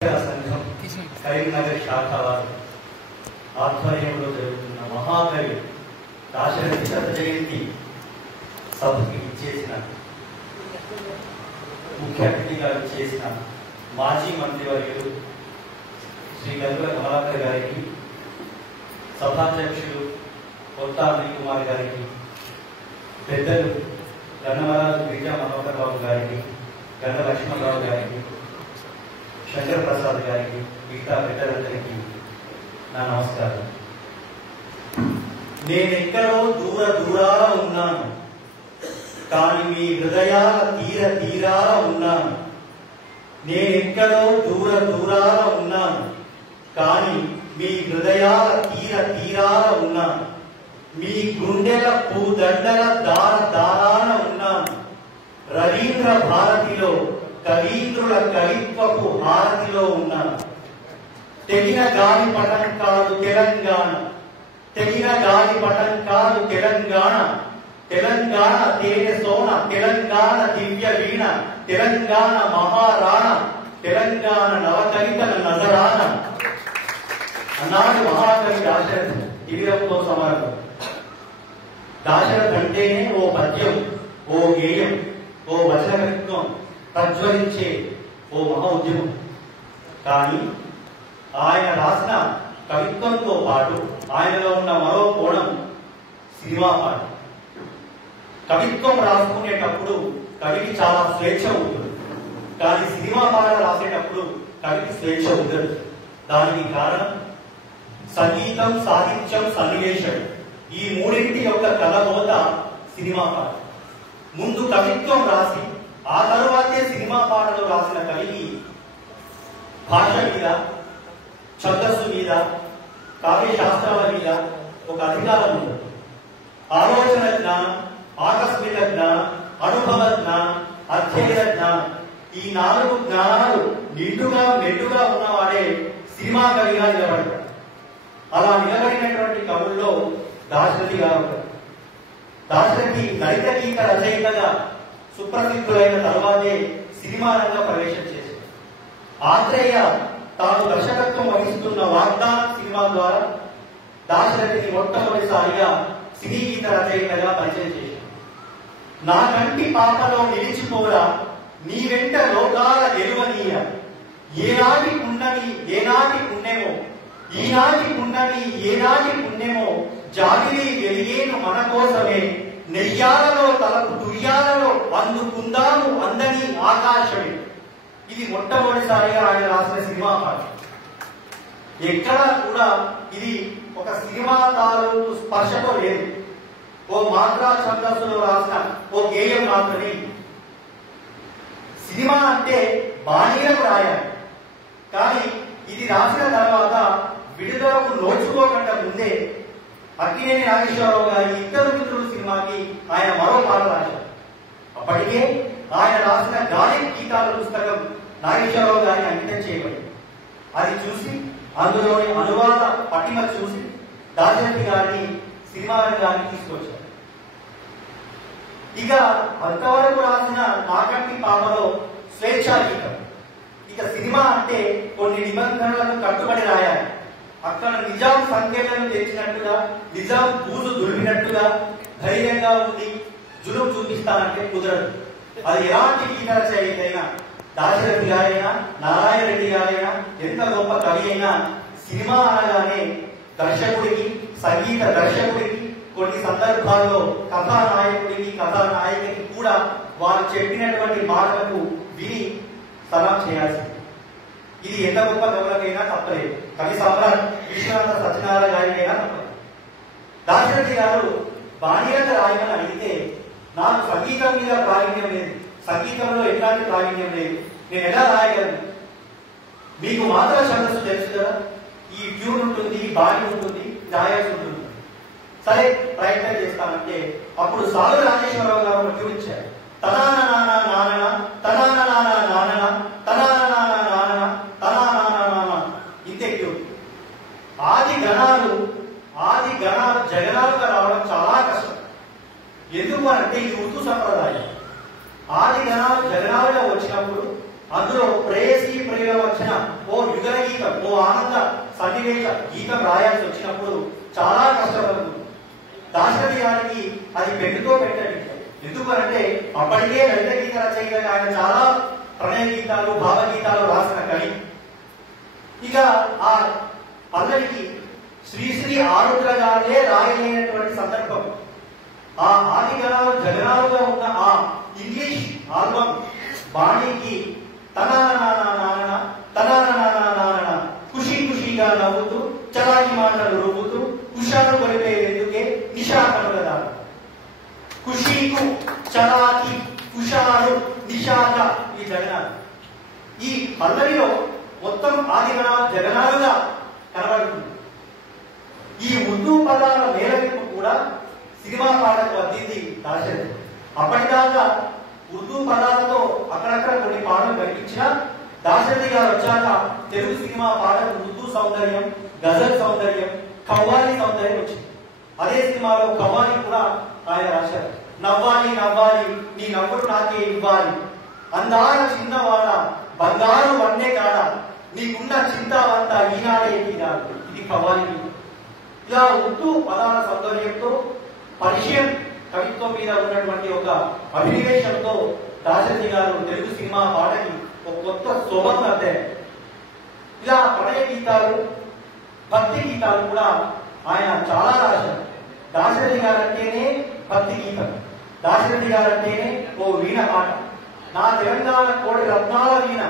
సంఘం కరీంనగర్ శాఖ వారు ఆధ్వర్యంలో జరుగుతున్న మహాకవి దాశరథి శత జయంతి సభకి ఇచ్చేసిన ముఖ్య అతిథిగా చేసిన మాజీ మంత్రివర్యులు శ్రీ గంగుల కమలాకర్ గారికి, సభాధ్యక్షులు కొత్త అనిల్ కుమార్ గారికి, పెద్దలు గన్నవరాజు గిరిజా మనోహర్ రావు గారికి, గన్న లక్ష్మణరావు గారికి, శంకర్ ప్రసాద్ గారికి, మిగతా పెద్దలందరికీ నా నమస్కారం. నేనెక్కడో దూరాల ఉన్నాను, కానీ మీ హృదయాల తీరాల ఉన్నాను. నేనెక్కడో దూరాల ఉన్నాను, కానీ మీ హృదయాల తీరాల ఉన్నాను. మీ గుండెల పూదండల దారాన ఉన్నాను. రవీంద్ర భారతిలో కవీంద్రుల కవిత్వపు హారతిలో ఉన్నాను. తెగిన గాలి పటం కాదు తెలంగాణ, తెగిన గాలి పటం కాదు తెలంగాణ. తెలంగాణ తేనె సోన, తెలంగాణ దివ్య వీణ, తెలంగాణ మహారాణ, తెలంగాణ నవకవితల నజరాన అన్నాడు మహాకవి దాశరథి ఇవిరంతో సమరం. దాశరథి అంటేనే ఓ పద్యం, ఓ గేయం, ఓ వచన కవిత్వం ప్రజ్వలించే ఓ మహా ఉద్యమం. కానీ ఆయన రాసిన కవిత్వంతో పాటు ఆయనలో ఉన్న మరో కోణం సినిమా పాట. కవిత్వం రాసుకునేటప్పుడు కవికి చాలా స్వేచ్ఛ ఉంటుంది, కానీ సినిమా పాట రాసేటప్పుడు కవికి స్వేచ్ఛ ఉండదు. దానికి కారణం సంగీతం, సాహిత్యం, సన్నివేశం, ఈ మూడింటి యొక్క కలబోత సినిమా పాట. ముందు కవిత్వం రాసి ఆ తరువాతే సినిమా పాటలు రాసిన కవికి భాష మీద, ఛందస్సు మీద, కావ్య శాస్త్రాల మీద ఒక అధికారం ఉంది. ఆలోచన జ్ఞానం, ఆకస్మిక జ్ఞానం, అనుభవ జ్ఞానం, అధ్యయన జ్ఞానం, ఈ 4 జ్ఞానాలు మెండుగా ఉన్నవాడే సినిమా కవిగా నిలబడతాడు. అలా నిలబడినటువంటి కవుల్లో దాశరథి గారు. దాశరథి దళిత గీత రచయితగా సుప్రసిద్ధులైన తర్వాతే సినిమా రంగ ప్రవేశం చేశారు. ఆత్రేయ తాను దర్శకత్వం వహిస్తున్న వాగ్దానం సినిమా ద్వారా దాశరథిని మొట్టమొదటిసారిగా సినీ గీత రచయితగా పరిచయం చేశారు. నా కంటి పాపలో నిలిచిపోరా, నీ వెంట లోకాల గెలువనీయ, ఏనాటి పుణ్యమో, ఈనాటి పుణ్యమో, జాగిరి వెలిగేను మన కోసమే, నెయ్యాలలో తలకు దుయ్యాలలో అందుకుందాము అందని ఆకాశమే. ఇది మొట్టమొదటిసారిగా ఆయన రాసిన సినిమా పాట. ఎక్కడా కూడా ఇది ఒక సినిమా తాలూకు స్పర్శతో లేదు. ఓ మాత్రా ఛందస్సులో రాసిన ఓ గేయం మాత్రమే. సినిమా అంటే బాణీలకు రాయాలి, కానీ ఇది రాసిన తర్వాత విడుదలకు నోచుకోకుండా ముందే అక్కినేని నాగేశ్వరరావు గారి ఇద్దరు మిత్రులు సినిమాకి ఆయన మరో పాట రాశారు. అప్పటికే ఆయన రాసిన గాలి గీతాల పుస్తకం నాగేశ్వరరావు గారిని అంకితం చేయబడింది. అది చూసి, అందులోని అనువాద పటిమ చూసి దాశరథి గారిని సినిమా రంగానికి తీసుకొచ్చారు. ఇక అంతవరకు రాసిన నాకంటి పాపలో స్వేచ్ఛా గీతం. ఇక సినిమా అంటే కొన్ని నిబంధనలకు కట్టుబడి రాయాలి. అక్కడ నిజాం సంకేతాలను తెచ్చినట్టుగా, నిజాం బూజు దులిపినట్టుగా ధైర్యంగా ఉండి జులుం చూపిస్తానంటే కుదరదు. అది ఎలాంటి గీత రచయిత అయినా, దాశరథి గారైనా, నారాయణ రెడ్డి గారైనా, ఎంత గొప్ప కవి అయినా, సినిమా అనగానే దర్శకుడికి, సంగీత దర్శకుడికి, కొన్ని సందర్భాల్లో కథానాయకుడికి, కథానాయకుడికి కూడా వారు చెప్పినటువంటి మాటలకు విని సలాం చేయాల్సింది. ఇది ఎంత గొప్ప కవులకైనా తప్పలేదు. కవి సమ్రాట్ విశ్వనాథ సత్యనారాయణ గారికైనా తప్పలేదు. దాశరథి గారు బాణీలకు రాయమని అడిగితే, నాకు సంగీతం మీద ప్రావీణ్యం లేదు, సంగీతంలో ఎట్లాంటి ప్రావీణ్యం లేదు, నేను ఎలా రాయగలను? మీకు మాత్రం ఛందస్సు తెలుసు కదా, ఈ ట్యూన్ ఉంటుంది, బాణి ఉంటుంది, రాయాల్సి ఉంటుంది. సరే ప్రయత్నం చేస్తానంటే అప్పుడు సాలు రాజేశ్వరరావు గారు ఒక ట్యూన్ ఇచ్చారు. తనాన నానా నానన, తనాన నానా నానన, తనాన నానా నానన, తనాన నానా, ఇంతే ట్యూన్. ఆది గణాలు జగనాలుగా రావడం చాలా కష్టం. ఎందుకు అంటే ఇది ఉర్దూ సంప్రదాయం. ఆది గణాలు జగనాలుగా వచ్చినప్పుడు అందులో ప్రేయసి ప్రియుల వచ్చిన ఓ యుగల గీతం, ఓ ఆనంద సన్నివేశ గీతం రాయాల్సి వచ్చినప్పుడు చాలా కష్టపడుతుంది. దాశరథి గారికి అది పెన్నుతో పెట్టండి. ఎందుకంటే అప్పటికే లలిత గీత రచయితగా ఆయన చాలా ప్రణయ గీతాలు, భావగీతాలు రాసిన కవి. ఇక ఆ పల్లవికి శ్రీశ్రీ ఆరుద్ర గారే రాయలేనటువంటి సందర్భం. ఆ ఆదిగణాలు జగనాలుగా ఉన్న ఆ ఇంగ్లీష్ ఆల్బమ్ బాణీకి ఖుషీ ఖుషీగా నవ్వుతూ చలాకి మాటలు రువ్వుతూ కుషాను కొలిపేందుకే నిషా కనుగదారు. ఖుషీకు చలాకి కుషాను నిషాగా ఈ జగనాలు. ఈ పల్లవిలో మొత్తం ఆదిగణాలు జగనాలుగా కనబడుతుంది. ఈ ఉర్దూ పదాల మేళవింపు కూడా సినిమా పాటకు అద్దింది దాశరథి. అప్పటిదాకా ఉర్దూ పదాలతో అక్కడక్కడ కొన్ని పాటలు కనిపించినా దాశరథి గారు వచ్చాక తెలుగు సినిమా పాటకు ఉర్దూ సౌందర్యం, గజల్ సౌందర్యం, కవ్వాలి సౌందర్యం వచ్చింది. అదే సినిమాలో కవ్వాలి కూడా ఆయన రాశారు. నవ్వాలి నవ్వాలి నీ నవ్వుడు నాకే ఇవ్వాలి, అందాల చిన్నవాడ బంగారు వన్నే కాడ, నీకున్న చింతావంతా ఈనాడే తీరాలి. ఇది కవ్వాలి. ఇలా ఉర్దూ పదాల సౌందర్యంతో పర్షియన్ కవిత్వం మీద ఉన్నటువంటి ఒక అభినివేశంతో దాశరథి గారు తెలుగు సినిమా పాటకి ఒక కొత్త శోభను అద్దారు. ఇలా ప్రణయ గీతాలు, భక్తి గీతాలు కూడా ఆయన చాలా రాశారు. దాశరథి గారు అంటేనే భక్తి గీతం, దాశరథి గారు అంటేనే ఓ వీణ పాట. నా తెలంగాణ కోడి రత్నాల వీణ,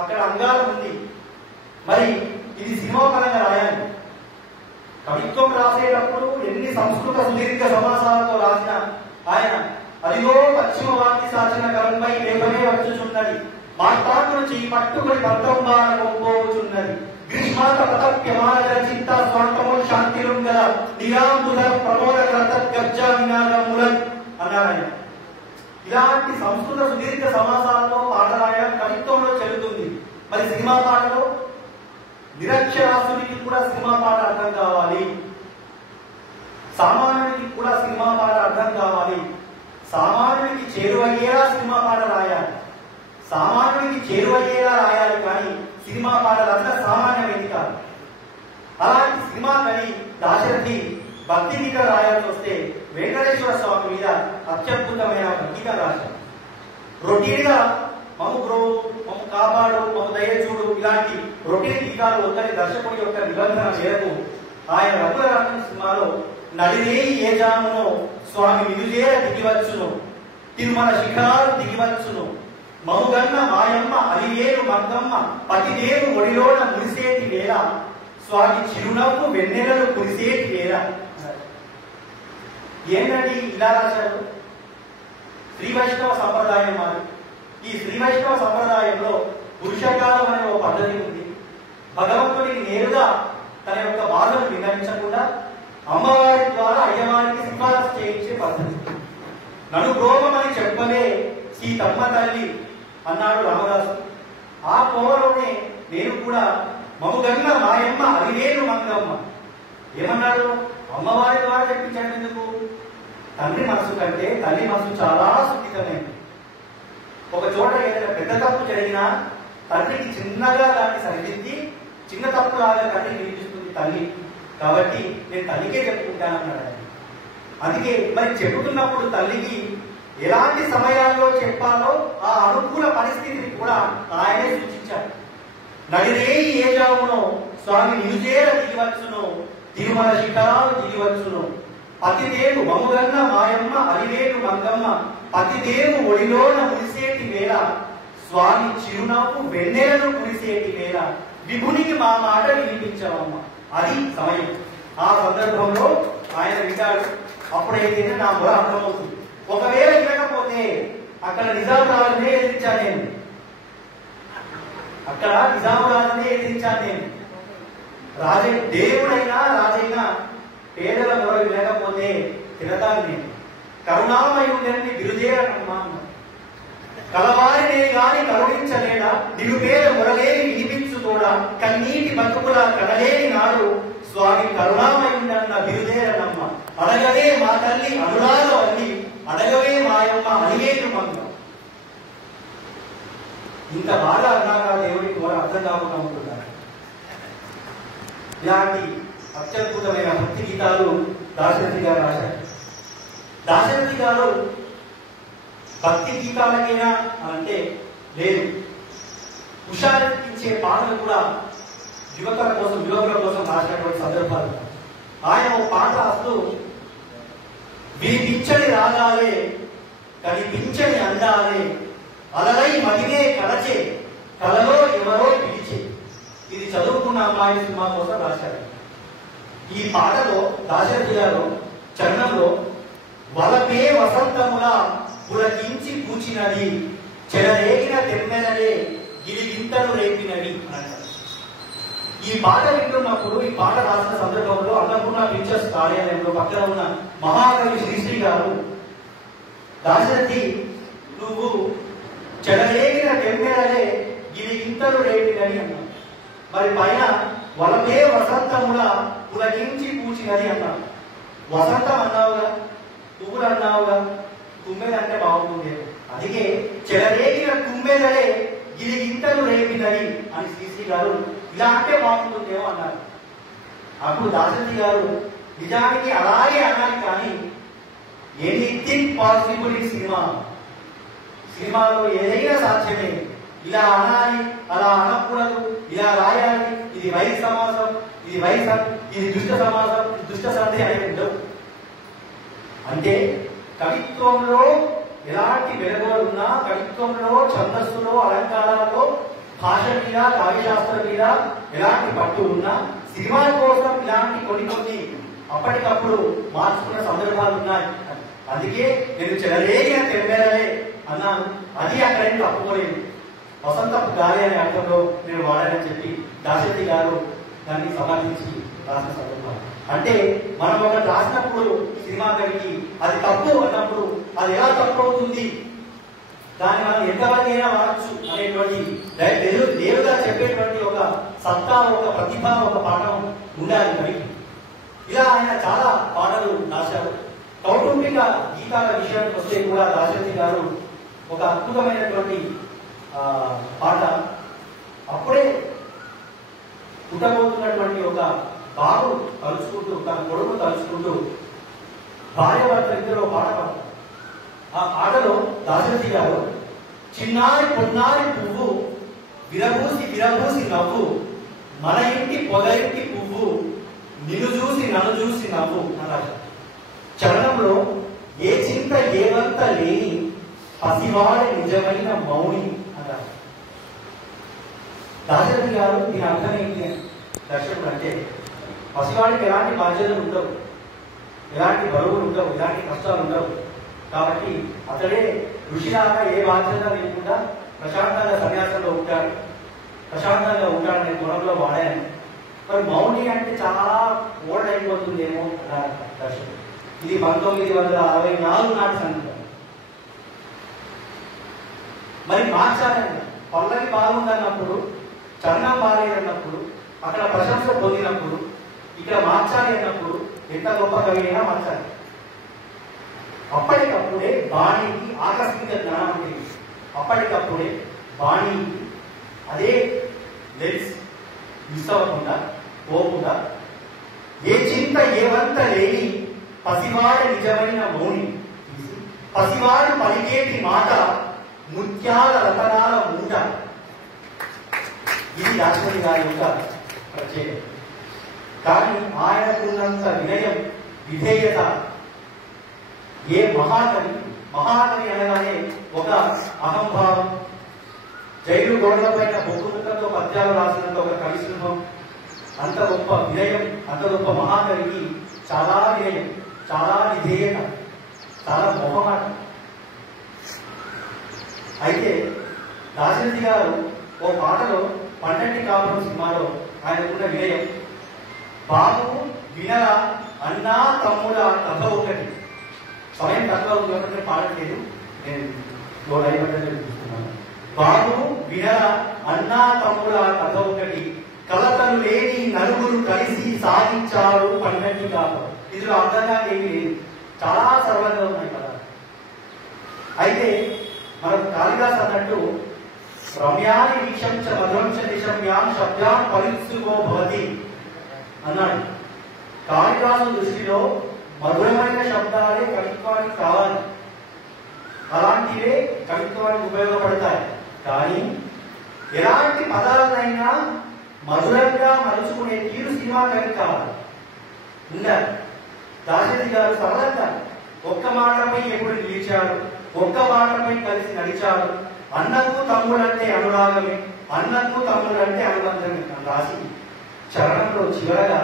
అక్కడ అంగారం ఉంది. మరి ఇది సినిమా పరంగా రాయాలి. కవిత్వం రాసేటప్పుడు ఎన్ని సంస్కృత సుదీర్ఘ సమాసాలతో రాసిన ఆయన అదిగో పశ్చిమ వార్తి సాచిన కరంపై లేపనే వచ్చుచున్నది, మార్తాండు చేయి పట్టుకుని పద్దంబాల కొంపోచున్నది, గ్రీష్మాత పతప్యమాన చింత స్వాంతము శాంతిలుంగల నిరాంబుధ ప్రమోదకరత గజ్జా నినాదముల అన్నారు ఆయన. ఇలాంటి సంస్కృత సుదీర్ఘ సమాసాలతో పాట రాయడం కవిత్వంలో చెల్లుతుంది. మరి సినిమా పాటలో నిరక్షరాసునికి కూడా సినిమా పాట అర్థం కావాలి, సామాన్యుడికి కూడా సినిమా పాట అర్థం కావాలి, సామాన్యుడికి చేరువయ్యేలా సినిమా పాట రాయాలి, సామాన్యుడికి చేరువయ్యేలా రాయాలి. కానీ సినిమా పాటలంతా సామాన్యమైంది కాదు. అలాంటి సినిమా కవి దాశరథి భక్తి గీత రాయాల్సి వస్తే వెంకటేశ్వర స్వామి మీద అత్యద్భుతమైన గీత రాశారు. రొటీన్ గా మమ్ము బ్రోవు, మమ్ము కాపాడు, మమ్ము దయచూడు ఇలాంటి రొటీన్ గీతాలు వద్దని దర్శకుడి యొక్క నిబంధన మేరకు ఆయన రఘురాజన్ సినిమాలో నడిరేయి ఏ జామునో స్వామి నిలుజేర దిగివచ్చును, తిరుమల శిఖరాలు దిగివచ్చును, మముగన్న మాయమ్మ అలివేలు మంగమ్మ పతిదేవు ఒడిలోన మురిసేటి వేళ, స్వామి చిరునవ్వు వెన్నెలలు కురిసేటి వేళ. ఏంటండి ఇలా రాశారు? శ్రీ వైష్ణవ సంప్రదాయం మాది. ఈ శ్రీ వైష్ణవ సంప్రదాయంలో పురుషకాలం అనే ఒక పద్ధతి ఉంది. భగవంతుడికి నేరుగా తన యొక్క బాధను విన్నవించకుండా అమ్మవారి ద్వారా అయ్యవారికి సిఫారసు చేయించే పద్ధతి. నన్ను ప్రోమని చెప్పలే సీతమ్మ తల్లి అన్నాడు రామదాసు. ఆ కోవలోనే నేను కూడా మముగన్న మాయమ్మ అలివేలు మంగమ్మ ఏమన్నాడు? అమ్మవారి ద్వారా చెప్పించాడు. ఎందుకు? తండ్రి మనసు కంటే తల్లి మనసు చాలా సున్నితమైంది. ఒక చోట ఏదైనా పెద్ద తప్పు జరిగినా తండ్రికి చిన్నగా దాన్ని సరిదిద్ది చిన్న తప్పు లాగా తండ్రికి వినిపిస్తుంది తల్లి. కాబట్టి నేను తల్లికే చెప్పుకుంటానన్నాడు. అందుకే మరి చెప్పుకున్నప్పుడు తల్లికి ఎలాంటి సమయాల్లో చెప్పాలో ఆ అనుకూల పరిస్థితిని కూడా ఆయనే సూచించాడు. నడిరేయి ఏ జామునో స్వామి నిలుజేర దిగివచ్చును, తిరుమల శిఖరాలు దిగివచ్చును, పతిదేవు మముగన్న మాయమ్మ అలివేలు మంగమ్మ పతిదేవు ఒడిలోన మురిసేటి వేళ, స్వామి చిరునవ్వు వెన్నెలను కురిసేటి వేళ, విభునికి మా మాట వినిపించవమ్మ. అది సమయం. ఆ సందర్భంలో ఆయన వింటాడు. అప్పుడైతే నా మొర అర్థమవుతుంది. ఒకవేళ వినకపోతే అక్కడ నిజామురాజునే ఎదిరించాను నేను, అక్కడ నిజామురాజునే ఎదిరించాను నేను. దేవుడైనా రాజైనా పేదల మొర వినకపోతే తినతాను నేను. కరుణామయుడిని బిరుదేరమ్మా, కలవారినే గాని కరుణించలేడా, నిరుపేద మొరలేని వినిపించు తోడా, కన్నీటి బతుకుల కడలేని నాడు స్వామి కరుణామయుడన్న బిరుదేరనమ్మ, అడగవే మా తల్లి అనురాగ వల్లి, అడగవే మాయమ్మ అలివేలు మంగ. ఇంత బాగా అన్నాక దేవుడికి వారు అర్థం కాకుండా ఉంటున్నారు. ఇలాంటి అత్యద్భుతమైన భక్తి గీతాలు దాశరథి గారు రాశారు. దాశరథి గారు భక్తి గీతాలకైనా అంటే లేదు, హుషారెత్తించే పాటలు కూడా యువకుల కోసం రాసినటువంటి సందర్భాలు. ఆయన ఒక పాట రాస్తూ వినిపించని రాగాలే కనిపించని అందాలే అలలై మదినే కలచే కలలో ఎవరో పిలిచే, ఇది చదువుకున్న అమ్మాయి సినిమా కోసం రాశారు. ఈ పాటలో దాశరథి గారు చరణంలో వలపే వసంతములా పులకించి పూచినది చెలరేగిన తెమ్మెనలే గిలిగింతలు రేపినవి అంటారు. ఈ పాట వింటున్నప్పుడు, ఈ పాట రాసిన సందర్భంలో అన్నపూర్ణ పిక్చర్స్ కార్యాలయంలో పక్కన ఉన్న మహాకవి శ్రీశ్రీ గారు, దాశరథి నువ్వు చెలరేగిన తెమ్మెనలే గిలిగింతలు రేపినవి అన్నాడు. మరి పైన వలపే వసంతములా పులకించి పూచినది అన్నాడు. వసంతం అన్నావుగా, పువ్వులు అన్నావుగా, తుమ్మెద అంటే బాగుంటుంది. అందుకే చెలరేగిన తుమ్మెదలే గిలిగింతలు రేపినవి అని శ్రీశ్రీ గారు ఇలా అంటే బాగుంటుందేమో అన్నారు. అప్పుడు దాశరథి గారు నిజానికి అలాగే అన్నారు, కానీ ఎనీథింగ్ పాసిబుల్ ఇన్ సినిమాలో ఏదైనా సాధ్యమే. ఇలా అనాలి, అలా అనకూడదు, ఇలా రాయాలి, ఇది వైర్ సమాసం, ఇది ఇది దుష్ట సమాసం, ఇది దుష్ట సంధి అనేది ఉండవు. అంటే కవిత్వంలో ఎలాంటి వెలుగులు ఉన్నా, కవిత్వంలో ఛందస్సులో అలంకారాలలో భాష మీద కావ్యశాస్త్రం మీద ఎలాంటి పట్టు ఉన్నా సినిమా కోసం ఇలాంటి కొన్ని అప్పటికప్పుడు మార్చుకున్న సందర్భాలు ఉన్నాయి. అందుకే నేను చెలరేగిన తెమ్మెదలే అన్నాను. అది అక్కడేం తప్పుకోలేదు. వసంతపు గాలి అనే అర్థంలో నేను వాడానని చెప్పి దాశరథి గారు దాన్ని సమర్థించి రాసిన సందర్భాలు. అంటే మనం ఒకటి రాసినప్పుడు సినిమా కవికి అది తప్పు అన్నప్పుడు అది ఎలా తప్పు అవుతుంది, దాన్ని మనం ఎంతవరకు అయినా వాడచ్చు అనేటువంటి దేవుగా చెప్పేటువంటి ఒక సత్తా, ఒక ప్రతిభ, ఒక పాఠం ఉండాలి కవికి. ఇలా ఆయన చాలా పాటలు రాశారు. కౌటుంబిక గీతాల విషయానికి వస్తే కూడా దాశరథి గారు ఒక అద్భుతమైనటువంటి పాట, అప్పుడే పుట్టబోతున్నటువంటి ఒక బాబు తలుచుకుంటూ, తన కొడుకు తలుచుకుంటూ భార్య భర్త ఇద్దరు పాట పాడతారు. ఆ పాటలో దాశరథి గారు చిన్నారి పొన్నారి పువ్వు విరబూసి నవ్వు మన ఇంటి పొదరింటి పువ్వు నిన్ను చూసి నన్ను చూసి నవ్వు అన్నారు. చరణంలో ఏ చింత ఏవంత లేని పసివాడి నిజమైన మౌని అన్నారు. దాశరథి గారు దీని అర్థం ఏంటి? దర్శకుడు అంటే పసివాడికి ఎలాంటి బాధ్యతలు ఉండవు, ఎలాంటి బరువులు ఉండవు, ఎలాంటి కష్టాలు ఉండవు. కాబట్టి అతడే ఋషిలాగా ఏ బాధ్యత లేకుండా ప్రశాంతంగా సన్యాసంలో ఉంటాడు, ప్రశాంతంగా ఉంటాడనే గుణంలో వాడాను. మరి మౌని అంటే చాలా ఓల్డ్ అయిపోతుందేమో అన్నారు దర్శకుడు. ఇది 1964 నాటి సంగీతం. మరి మార్చాలన్న పల్లవి బాగుందన్నప్పుడు, చరణం బాగాలేదన్నప్పుడు, అక్కడ ప్రశంస పొందినప్పుడు ఇక్కడ మార్చాలి అన్నప్పుడు ఎంత గొప్ప కవి అయినా మార్చాలి. అప్పటికప్పుడే బాణీకి ఆకస్మిక జ్ఞానం ఉంటుంది. అప్పటికప్పుడే బాణీకి అదే లెన్స్ మిస్ అవ్వకుండా పోకుండా ఏ చింత ఏవంత లేని పసివాడి నిజమైన మౌని పసివాడు పలికేటి మాట ముత్యాల రతనాల మూట. ఇది దాశరథి గారి యొక్క ప్రత్యేకత. కానీ ఆయనకున్నంత వినయం, విధేయత ఏ మహాకవి అనగానే ఒక అహంభావం, జైలు గోడల పైన బొగ్గుముఖంతో పద్యాలు రాసినంత ఒక కవి శిల్పం, అంత గొప్ప వినయం, అంత గొప్ప మహాకవికి చాలా వినయం, చాలా విధేయత, చాలా మొహమాట. అయితే దాశరథి గారు ఓ పాటలో పండంటి కాపురం సినిమాలో ఆయనకున్న వినయం, బాబు వినరా అన్నా తమ్ముడా కథ ఒకటి. సమయం తక్కువ ఉంది కాబట్టి పాడట్లేదు, నేను చూస్తున్నాను. బాబు వినరా అన్నా తమ్ముడా కథ ఒకటి కలతలు లేని నలుగురు కలిసి సాగించారు పండంటి కాపురం. ఇందులో అర్థంగా ఏమీ లేదు, చాలా సరళంగా ఉన్నాయి కదా. అయితే మనం కాళిదాస్ అన్నట్టు రమ్యాని వీక్షం చ మధురం చ నిశమ్యాం శబ్దాన్ పరిత్సుకో భవతి అన్నాడు. కాళిదాసు దృష్టిలో మధురమైన శబ్దాలే కవిత్వానికి కావాలి, అలాంటివే కవిత్వానికి ఉపయోగపడతాయి. కానీ ఎలాంటి పదాలనైనా మధురంగా మలుచుకునే తీరు సినిమా కవి కావాలి, ఉండాలి. దాశరథి గారు సరళంగా ఒక్క మాటపై ఎప్పుడు నిలిచాడు, ఒక్క మాటపై కలిసి నడిచాడు. అన్నకు తమ్ముడంటే అనురాగమే, అన్నకు తమ్ముడంటే అనుబంధమే అని రాసి చరణంలో చివరగా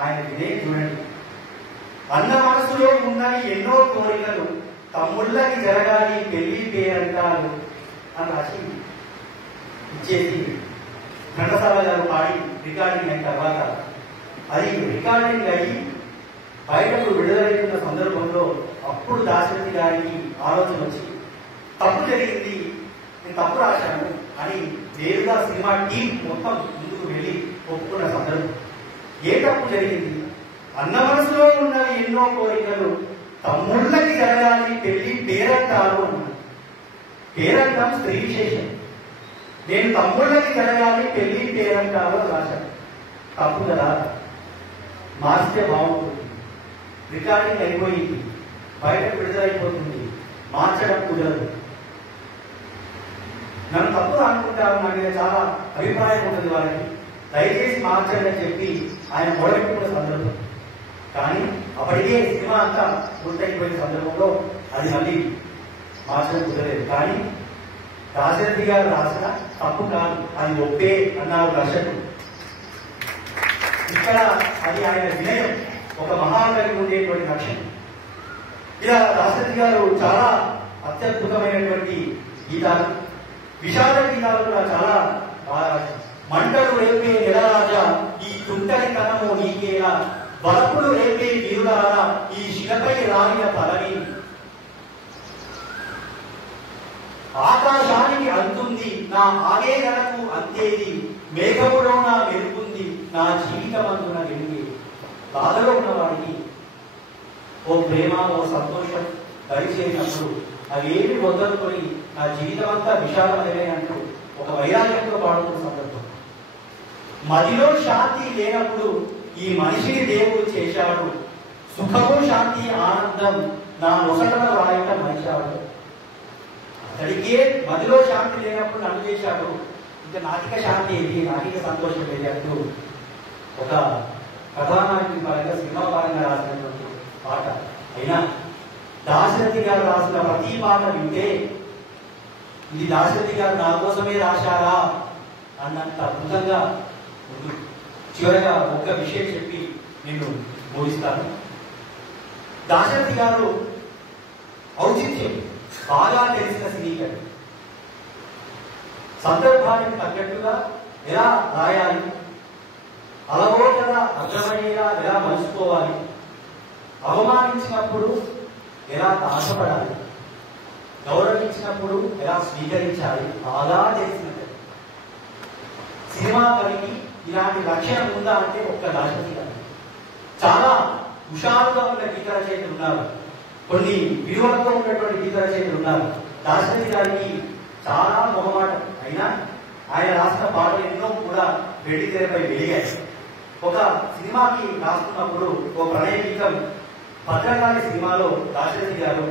ఆయన వినే చూడండి. అన్న మనసులో ఉన్నవి ఎన్నో కోరికలు, తమ్ముళ్ళకి జరగాలి పెళ్లి పేరంటారు అని రాసి ఇచ్చేసి ఘంటసాల గారు పాడి రికార్డింగ్ అయిన తర్వాత అది రికార్డింగ్ అయ్యి బయటకు విడుదలైతున్న సందర్భంలో అప్పుడు దాశరథి గారికి ఆలోచన వచ్చి తప్పు జరిగింది, నేను తప్పు రాశాను అని నేరుగా సినిమా టీం మొత్తం ముందుకు వెళ్ళి ఒప్పుకున్న సందర్భం. ఏ తప్పు జరిగింది? అన్న మనసులో ఉన్నవి ఎన్నో కోరికలు, తమ్ముళ్ళకి జరగాలి పెళ్లి పేరంటారు. పేరంటాం స్త్రీ విశేషం. నేను తమ్ముళ్ళకి జరగాలి పెళ్లి పేరంటారు రాశాను. తప్పు కదా, మార్చితే బాగుంటుంది. రికార్డింగ్ అయిపోయింది, బయటకు విడుదలైపోతుంది, మార్చడం కుదరదు. నన్ను తప్పు అనుకుంటారు, నా మీద చాలా అభిప్రాయం ఉంటుంది వాళ్ళకి, దయచేసి మార్చండి అని చెప్పి ఆయన మొదలుపెట్టుకున్న సందర్భం. కానీ అప్పటికే సినిమా అంతా పూర్తయిపోయిన సందర్భంలో అది మళ్ళీ మార్చడం కుదరలేదు. కానీ దాశరథి గారు రాసిన తప్పు కాదు, అది ఒప్పే అన్నారు దర్శకుడు. ఇక్కడ అది ఆయన వినయం, ఒక మహాకవి ఉండేటువంటి లక్ష్యం. ఇలా దాశరథి గారు చాలా అత్యద్భుతమైనటువంటి గీతాలు, విషాద గీతాలు కూడా చాలా బాగా. మంటలు రేపే నెలరాజా ఈ తుంటరి కనము నీకేలా, వరపులు రేపే వీరులారా ఈ శిలపై రాగిన పలని, ఆకాశానికి అంతుంది నా ఆవేదనకు అంతేది, మేఘములో నా వెలుగుంది నా జీవితమందున వెలుగే. బాధలో ఉన్నవాడికి ఓ ప్రేమ, ఓ సంతోషం దరిచేసినప్పుడు అవేమి వద్దనుకొని నా జీవితం అంతా విషాదమే అంటూ ఒక వైరాగ్యంతో పాడుతున్న సందర్భం. మదిలో శాంతి లేనప్పుడు ఈ మనిషిని దేవుడు చేశాడు, సుఖము శాంతి ఆనందం నా నొసటన రాయటం మనిషాడు. అతడికే మదిలో శాంతి లేనప్పుడు నన్ను చేశాడు, ఇంకా నాటిక శాంతి ఏంటి, నాటిక సంతోషం ఏంటి అంటూ ఒక కథానాయకుని పరంగా సినిమా పరంగా రాసినటువంటి పాట. అయినా దాశరథి గారు రాసిన ప్రతి పాట వింటే ఇది దాశరథి గారు నా కోసమే రాశారా అన్నంత అద్భుతంగా ఉంటుంది. చివరగా ఒక్క విషయం చెప్పి నేను ముగిస్తాను. దాశరథి గారు ఔచిత్యం బాగా తెలిసిన సినీకవి. సందర్భానికి తగ్గట్టుగా ఎలా రాయాలి, అలవోటగా అర్థమయ్యేలా ఎలా మలుచుకోవాలి, అవమానించినప్పుడు ఎలా తాశపడాలి, గౌరవించినప్పుడు ఎలా స్వీకరించాలి బాగా తెలిసినట్టు. సినిమా పనికి ఇలాంటి లక్షణం ఉందా అంటే ఒక్క దాశరథి గారు. చాలా హుషారుగా ఉన్న గీత రచయితలు ఉన్నారు, కొన్ని విలువలతో ఉన్నటువంటి గీత రచయితలు ఉన్నారు. దాశరథి గారికి చాలా మొహమాటం, అయినా ఆయన రాసిన పాటలు ఎన్నో కూడా వెండి తెరపై వెలిగాయి. ఒక సినిమాకి రాస్తున్నప్పుడు ఓ ప్రణయ గీతం భద్రకాళి సినిమాలో దాశరథి గారు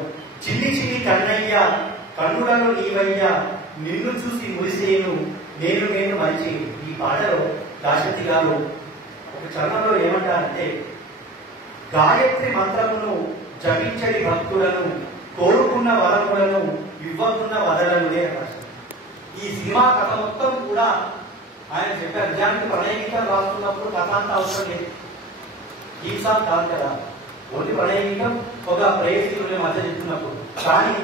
చిన్ని చిన్ని కన్నయ్య కన్నులలో నీవయ్య నిన్ను చూసి మురిసేను నేను నేను మంచి, ఈ పాటలో దాశరథి గారు ఒక చరణంలో ఏమంటారంటే, గాయత్రి మంత్రమును జపించని భక్తులను కోరుకున్న వరములను ఇవ్వకున్న వదలనులే రాశారు. ఈ సినిమా కథ మొత్తం కూడా ఆయన చెప్పారు. నిజానికి ప్రణయ గీతం రాస్తున్నప్పుడు కథ అంతా అవసరం లేదు, ఈ సాంగ్ కాదు కదా, ఓన్లీ ప్రణయ గీతం ఒక ప్రేయస్సుల మధ్య చెప్తున్నప్పుడు. కానీ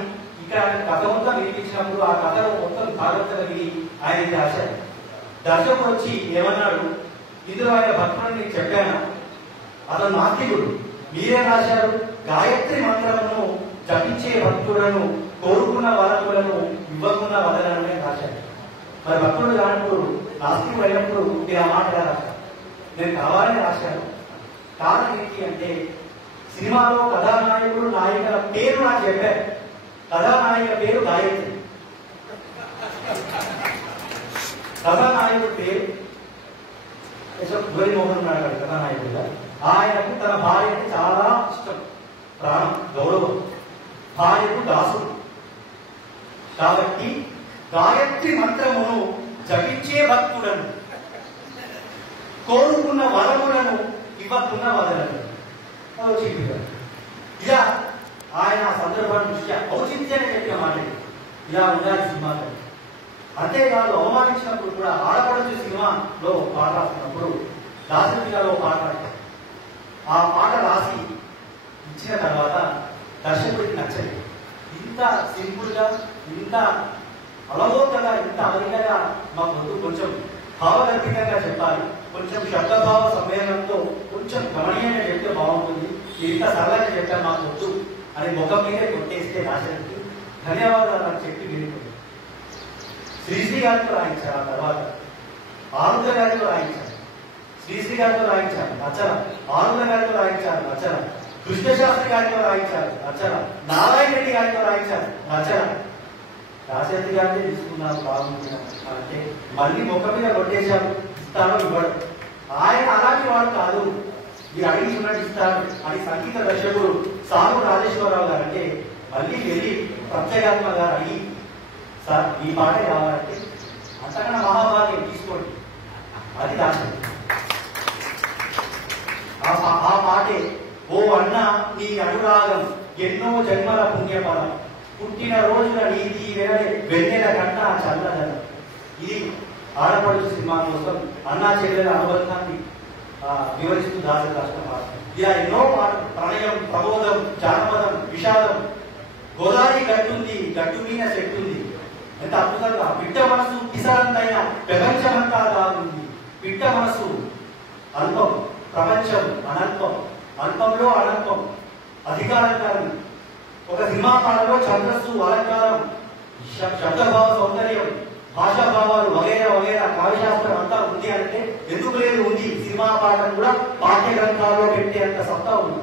ఇక్కడ కథ మొత్తం వినిపించినప్పుడు ఆ కథలో మొత్తం భాగవత కలిగి ఆయన ఇది రాశారు. దర్శకుడు వచ్చి ఏమన్నాడు, ఇందులో ఆయన భక్తులను నేను చెప్పాను, అతను నాస్తికుడు, మీరే రాశారు గాయత్రి మంత్రమును జపించే భక్తులను కోరుకున్న వరములను ఇవ్వకున్న వదలను రాశారు. మరి భక్తుడు కానప్పుడు నాస్తికుడు అయినప్పుడు మీరు ఆ మాట రాశారు. నేను కావాలని రాశాను. కారణం ఏంటి అంటే, సినిమాలో కథానాయకుడు నాయకుల పేరు నాకు చెప్పారు, కథానాయక పేరు గాయత్రి. కథానాయకుడు పేరు గోరిమోహన్ ఉన్నాడు కథానాయకుడుగా. ఆయనకు తన భార్య అంటే చాలా ఇష్టం, ప్రాణం, గౌరవం. భార్యకు దాసుడు కాబట్టి గాయత్రి మంత్రమును జపించే భక్తులను కోరుకున్న వరములను ఇవ్వకున్న వదలను. ఇలా ఆయన సందర్భాన్ని దృష్ట్యా ఔచిత్యాన్ని చెప్పిన మాట ఇలా ఉండాలి సినిమాలో. అంతేకాదు అవమానించినప్పుడు కూడా ఆడపడుచు సినిమాలో పాట రాసినప్పుడు దాసరి గారు పాట రాశారు. ఆ పాట రాసి ఇచ్చిన తర్వాత దర్శకుడికి నచ్చలేదు. ఇంత సింపుల్ గా, ఇంత అలవోకగా, ఇంత అమరికగా మాకు వద్దు, కొంచెం భావగర్భితంగా చెప్పాలి, కొంచెం శబ్దభావ సమ్మేళనంతో కొంచెం గమనీయంగా చెప్తే బాగుంటుంది, ఇంత సరళంగా చెప్పారు మాకు వద్దు అని ముఖం మీదే కొట్టేస్తే దాశరథికి ధన్యవాదాలు అని చెప్పి వెళ్ళిపోయింది. శ్రీశ్రీ గారితో రాయించారు. ఆ తర్వాత ఆరుద్ర గారితో రాయించారు, శ్రీశ్రీ గారితో రాయించారు నచ్చల, ఆరుద్ర గారితో రాయించారు నచ్చల, కృష్ణశాస్త్రి గారితో రాయించారు నచ్చల, నారాయణ రెడ్డి గారితో రాయించారు నచ్చల. దాశరథి గారిని తీసుకున్నారు బాగుంటున్నారు అంటే మళ్ళీ ముఖం మీద కొట్టేశారు, ఇస్తారో ఇవ్వడు. ఆయన అలాంటి వాడు కాదు, మీరు అడిగినట్టు ఇస్తారు అని సంగీత దర్శకుడు సారు రాజేశ్వరరావు గారు అంటే మళ్ళీ వెళ్ళి ప్రత్యేగాత్మ గారు అయ్యి, సార్ ఈ పాటే కావాలంటే అంతకన్నా మహాభాగ్యం తీసుకోండి, అది దాశరథి. ఆ పాటే ఓ అన్న నీ అనురాగం ఎన్నో జన్మల పుణ్యఫలం, పుట్టిన రోజుల నీతి వెన్నెల గంట చల్లదనం. ఇది ఆడపడుచు సినిమా కోసం అన్నా చెల్లెల అనుబంధాన్ని వివరిస్తూ దాశరథి రాసిన పాట. ఇలా ఎన్నో పాటలు, ప్రణయం, ప్రబోధం, జానపదం, విషాదం. గోదావరి గట్టుంది, గట్టు మీద చెట్టుంది, ఎంత అద్భుతంగా. బిడ్డ మనసు పిసరంతైన ప్రపంచమంతా దాగుంది, బిడ్డ మనసు అల్పం, ప్రపంచం అనంతం, అల్పంలో అనంతం, అధికారంకారం. ఒక సినిమా పాటలో ఛందస్సు, అలంకారం, శబ్దభావ సౌందర్యం, భాషాభావాలు వగైరా వగైరా కావ్యశాస్త్రం అంతా ఉంది అంటే ఎందుకు లేదు, ఉంది. సినిమా పాటను కూడా పాఠ్య గ్రంథాల్లో పెట్టేంత సత్తా ఉంది.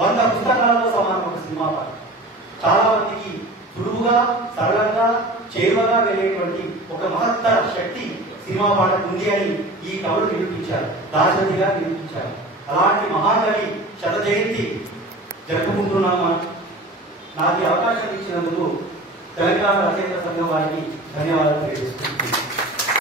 100 పుస్తకాలలో సమానం ఒక సినిమా పాట. చాలా మందికి సులువుగా, సరళంగా, చేరువగా వెళ్ళేటువంటి ఒక మహత్తర శక్తి సినిమా పాటకు ఉంది అని ఈ కవులు నిరూపించారు, దాశరథి గారు నిరూపించారు. అలాంటి మహాకవి శత జయంతి జరుపుకుంటున్నాము. నాకు అవకాశం ఇచ్చినందుకు తెలంగాణ రచయిత సంఘం వారికి ధన్యవాదాలు తెలియజేస్తున్నాను.